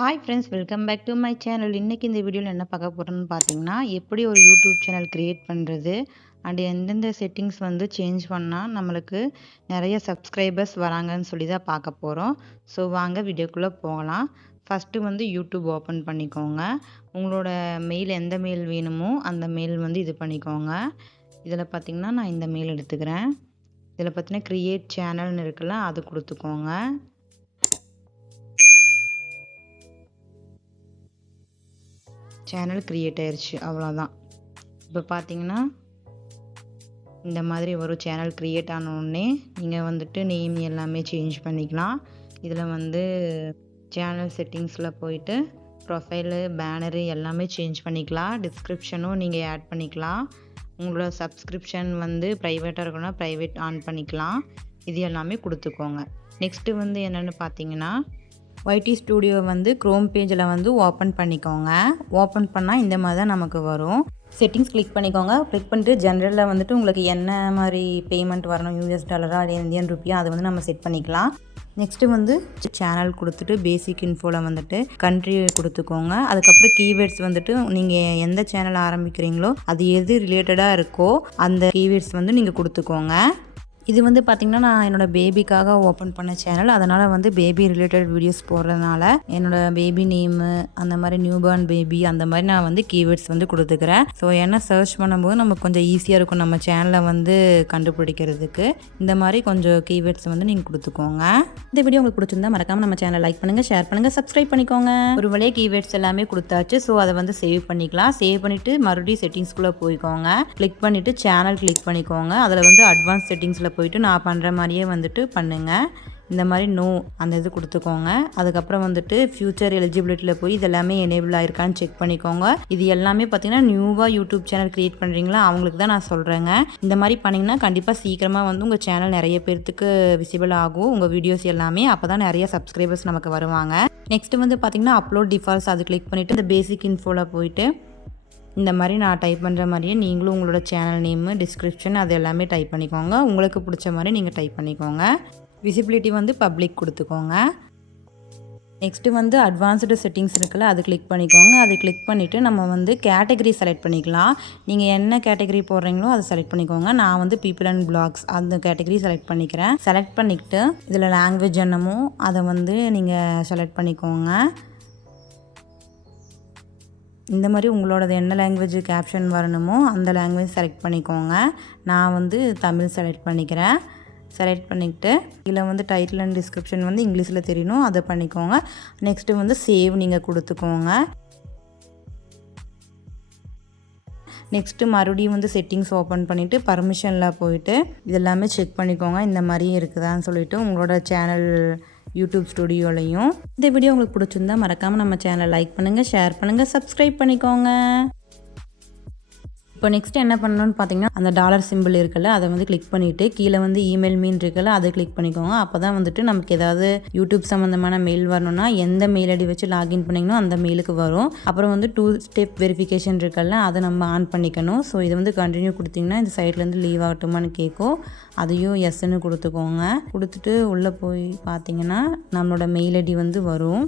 Hi friends welcome back to my channel இன்றைக்கி இந்த வீடியோவில் என்ன பார்க்க போகிறோன்னு பார்த்தீங்கன்னா எப்படி ஒரு யூடியூப் சேனல் க்ரியேட் பண்ணுறது அண்ட் எந்தெந்த செட்டிங்ஸ் வந்து சேஞ்ச் பண்ணால் நம்மளுக்கு நிறைய சப்ஸ்கிரைபர்ஸ் வராங்கன்னு சொல்லி தான் பார்க்க போகிறோம் ஸோ வாங்க வீடியோக்குள்ளே போகலாம். ஃபஸ்ட்டு வந்து யூடியூப் ஓப்பன் பண்ணிக்கோங்க. உங்களோட மெயில் எந்த மெயில் வேணுமோ அந்த மெயில் வந்து இது பண்ணிக்கோங்க. இதில் பார்த்திங்கன்னா நான் இந்த மெயில் எடுத்துக்கிறேன். இதில் பார்த்தீங்கன்னா க்ரியேட் சேனல்னு இருக்குல்ல அது கொடுத்துக்கோங்க. சேனல் க்ரியேட் ஆயிடுச்சு அவ்வளோதான் இப்போ பார்த்தீங்கன்னா இந்த மாதிரி ஒரு சேனல் க்ரியேட் ஆனோடனே நீங்கள் வந்துட்டு நேம் எல்லாமே சேஞ்ச் பண்ணிக்கலாம். இதில் வந்து சேனல் செட்டிங்ஸில் போயிட்டு ப்ரொஃபைலு பேனரு எல்லாமே சேஞ்ச் பண்ணிக்கலாம். டிஸ்கிரிப்ஷனும் நீங்கள் ஆட் பண்ணிக்கலாம். உங்களோட சப்ஸ்கிரிப்ஷன் வந்து ப்ரைவேட்டாக இருக்கணும்னா ப்ரைவேட் ஆன் பண்ணிக்கலாம். இது எல்லாமே கொடுத்துக்கோங்க. நெக்ஸ்ட்டு வந்து என்னென்னு பார்த்தீங்கன்னா ஒய்டி ஸ்டூடியோ வந்து க்ரோம் பேஜில் வந்து ஓப்பன் பண்ணிக்கோங்க. ஓப்பன் பண்ணால் இந்த மாதிரி தான் நமக்கு வரும். செட்டிங்ஸ் கிளிக் பண்ணிக்கோங்க. கிளிக் பண்ணிட்டு ஜென்ரலில் வந்துட்டு உங்களுக்கு என்ன மாதிரி பேமெண்ட் வரணும்? யூஎஸ் டாலரா அது இந்தியன் ருப்பியா அதை வந்து நம்ம செட் பண்ணிக்கலாம். நெக்ஸ்ட்டு வந்து சேனல் கொடுத்துட்டு பேசிக் இன்ஃபோவில் வந்துட்டு கண்ட்ரி கொடுத்துக்கோங்க. அதுக்கப்புறம் கீவேர்ட்ஸ் வந்துட்டு நீங்கள் எந்த சேனல் ஆரம்பிக்கிறீங்களோ அது எது ரிலேட்டடாக இருக்கோ அந்த கீவேர்ட்ஸ் வந்து நீங்கள் கொடுத்துக்கோங்க. இது வந்து பார்த்திங்கன்னா நான் என்னோடய பேபிக்காக ஓப்பன் பண்ண சேனல் அதனால் வந்து பேபி ரிலேட்டட் வீடியோஸ் போடுறதுனால என்னோடய பேபி நேமு அந்த மாதிரி நியூ பார்ன் பேபி அந்த மாதிரி நான் வந்து கீவேர்ட்ஸ் வந்து கொடுத்துக்கிறேன். ஸோ என்ன சர்ச் பண்ணும்போது நமக்கு கொஞ்சம் ஈஸியாக இருக்கும் நம்ம சேனலை வந்து கண்டுபிடிக்கிறதுக்கு. இந்த மாதிரி கொஞ்சம் கீவேர்ட்ஸ் வந்து நீங்கள் கொடுத்துக்கோங்க. இந்த வீடியோ உங்களுக்கு பிடிச்சிருந்தா மறக்காமல் நம்ம சேனலை லைக் பண்ணுங்கள் ஷேர் பண்ணுங்கள் சப்ஸ்கிரைப் பண்ணிக்கோங்க. ஒரு வழியாக கீவேர்ட்ஸ் எல்லாமே கொடுத்தாச்சு ஸோ அதை வந்து சேவ் பண்ணிக்கலாம். சேவ் பண்ணிவிட்டு மறுபடியும் செட்டிங்ஸ்குள்ளே போய்க்கோங்க. கிளிக் பண்ணிவிட்டு சேனல் கிளிக் பண்ணிக்கோங்க. அதில் வந்து அட்வான்ஸ் செட்டிங்ஸில் போயிட்டு நான் பண்ணுற மாதிரியே வந்துட்டு பண்ணுங்கள் இந்த மாதிரி நோ அந்த இது கொடுத்துக்கோங்க. அதுக்கப்புறம் வந்துட்டு ஃப்யூச்சர் எலிஜிபிலிட்டியில் போய் இது எல்லாமே எனேபிள் ஆயிருக்கான்னு செக் பண்ணிக்கோங்க. இது எல்லாமே பார்த்தீங்கன்னா நியூவாக யூடியூப் சேனல் க்ரியேட் பண்ணுறீங்களா அவங்களுக்கு தான் நான் சொல்கிறேங்க இந்த மாதிரி பண்ணிங்கன்னா கண்டிப்பாக சீக்கிரமாக வந்து உங்கள் சேனல் நிறைய பேர்த்துக்கு விசிபிள் ஆகும். உங்கள் வீடியோஸ் எல்லாமே அப்போ தான் நிறைய சப்ஸ்கிரைபர்ஸ் நமக்கு வருவாங்க. நெக்ஸ்ட்டு வந்து பார்த்தீங்கன்னா அப்லோட் டிஃபால்ஸ் அது கிளிக் பண்ணிவிட்டு இந்த பேசிக் இன்ஃபோவில் போயிட்டு இந்த மாதிரி நான் டைப் பண்ணுற மாதிரியே நீங்களும் உங்களோட சேனல் நேமு டிஸ்கிரிப்ஷன் அது எல்லாமே டைப் பண்ணிக்கோங்க. உங்களுக்கு பிடிச்ச மாதிரி நீங்கள் டைப் பண்ணிக்கோங்க. விசிபிலிட்டி வந்து பப்ளிக் கொடுத்துக்கோங்க. நெக்ஸ்ட்டு வந்து அட்வான்ஸ்டு செட்டிங்ஸ் இருக்குல்ல அது கிளிக் பண்ணிக்கோங்க. அது கிளிக் பண்ணிவிட்டு நம்ம வந்து கேட்டகரி செலக்ட் பண்ணிக்கலாம். நீங்கள் என்ன கேட்டகரி போடுறீங்களோ அதை செலக்ட் பண்ணிக்கோங்க. நான் வந்து பீப்புள் அண்ட் பிளாக்ஸ் அந்த கேட்டகரி செலக்ட் பண்ணிக்கிறேன். செலக்ட் பண்ணிக்கிட்டு இதில் லாங்குவேஜ் என்னமோ அதை வந்து நீங்கள் செலக்ட் பண்ணிக்கோங்க. இந்த மாதிரி உங்களோடது என்ன லாங்குவேஜ் கேப்ஷன் வரணுமோ அந்த லாங்குவேஜ் செலக்ட் பண்ணிக்கோங்க. நான் வந்து தமிழ் செலக்ட் பண்ணிக்கிறேன். செலக்ட் பண்ணிக்கிட்டு இதில் வந்து டைட்டில் அண்ட் டிஸ்கிரிப்ஷன் வந்து இங்கிலீஷில் தெரியணும். அதை பண்ணிக்கோங்க. நெக்ஸ்ட்டு வந்து சேவ் நீங்கள் கொடுத்துக்கோங்க. நெக்ஸ்ட்டு மறுபடியும் வந்து செட்டிங்ஸ் ஓப்பன் பண்ணிவிட்டு பர்மிஷனில் போயிட்டு இதெல்லாமே செக் பண்ணிக்கோங்க. இந்த மாதிரி இருக்குதான்னு சொல்லிவிட்டு உங்களோட சேனல் யூடியூப் ஸ்டுடியோலையும் இந்த வீடியோ உங்களுக்கு பிடிச்சிருந்தா மறக்காமல் நம்ம சேனலை லைக் பண்ணுங்கள் ஷேர் பண்ணுங்கள் சப்ஸ்கிரைப் பண்ணிக்கோங்க. இப்போ நெக்ஸ்ட் என்ன பண்ணணும்னு பார்த்தீங்கன்னா அந்த டாலர் சிம்பிள் இருக்குல்ல அதை வந்து கிளிக் பண்ணிவிட்டு கீழே வந்து இமெயில் மீன் இருக்குல்ல அதை கிளிக் பண்ணிக்கோங்க. அப்போ தான் வந்துட்டு நமக்கு ஏதாவது யூடியூப் சம்மந்தமான மெயில் வரணும்னா எந்த மெயில் ஐடி வச்சு லாகின் பண்ணிங்கன்னா அந்த மெயிலுக்கு வரும். அப்புறம் வந்து டூ ஸ்டெப் வெரிஃபிகேஷன் இருக்குல்ல அதை நம்ம ஆன் பண்ணிக்கணும். ஸோ இதை வந்து கண்டினியூ கொடுத்தீங்கன்னா இந்த சைட்லேருந்து லீவ் ஆகட்டுமான்னு கேட்கும் அதையும் எஸ்ன்னு கொடுத்துக்கோங்க. கொடுத்துட்டு உள்ளே போய் பார்த்தீங்கன்னா நம்மளோட மெயில் ஐடி வந்து வரும்.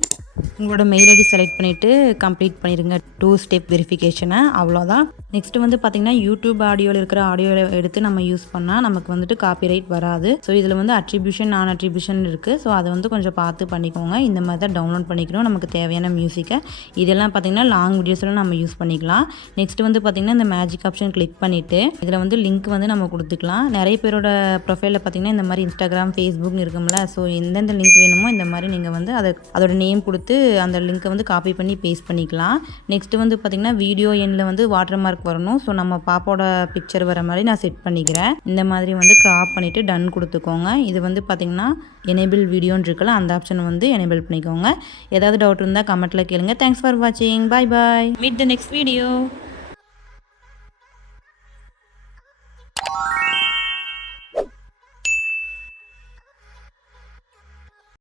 உங்களோட மெயில் ஐடி செலக்ட் பண்ணிவிட்டு கம்ப்ளீட் பண்ணிடுங்க டூ ஸ்டெப் வெரிஃபிகேஷனை அவ்வளோதான் நெக்ஸ்ட்டு வந்து பார்த்திங்கன்னா யூடியூப் ஆடியோவில் இருக்கிற ஆடியோவில் எடுத்து நம்ம யூஸ் பண்ணால் நமக்கு வந்துட்டு காப்பிரைட் வராது. ஸோ இதில் வந்து அட்ரிபியூஷன் நான் அட்ரிபியூஷன் இருக்குது ஸோ அதை வந்து கொஞ்சம் பார்த்து பண்ணிக்கோங்க. இந்த மாதிரி தான் டவுன்லோட் பண்ணிக்கணும் நமக்கு தேவையான மியூசிக்கை இதெல்லாம் பார்த்திங்கன்னா லாங் வீடியோஸில் நம்ம யூஸ் பண்ணிக்கலாம். நெக்ஸ்ட் வந்து பார்த்திங்கன்னா இந்த மேஜிக் ஆப்ஷன் கிளிக் பண்ணிவிட்டு இதில் வந்து லிங்க் வந்து நம்ம கொடுத்துக்கலாம். நிறைய பேரோட ப்ரொஃபைலில் பார்த்திங்கன்னா இந்த மாதிரி இன்ஸ்டாகிராம் ஃபேஸ்புக் இருக்கும்ல. ஸோ எந்தெந்த லிங்க் வேணுமோ இந்த மாதிரி நீங்கள் வந்து அதை அதோட நேம் கொடுத்து அந்த லிங்க்கை வந்து காப்பி பண்ணி பேஸ்ட் பண்ணிக்கலாம். நெக்ஸ்ட் வந்து பார்த்திங்கன்னா வீடியோ எண்ணில் வந்து வாட்டர் மார்க் வரணும். ஸோ ஸோ நம்ம பாப்போட பிக்சர் வர மாதிரி நான் செட் பண்ணிக்கிறேன். இந்த மாதிரி வந்து க்ராப் பண்ணிவிட்டு டன் கொடுத்துக்கோங்க. இது வந்து பார்த்திங்கன்னா எனேபிள் வீடியோன்னு இருக்குல்ல அந்த ஆப்ஷன் வந்து எனேபிள் பண்ணிக்கோங்க. ஏதாவது டவுட் இருந்தால் கமெண்ட்டில் கேளுங்க. தேங்க்ஸ் ஃபார் வாட்சிங் bye bye meet the next video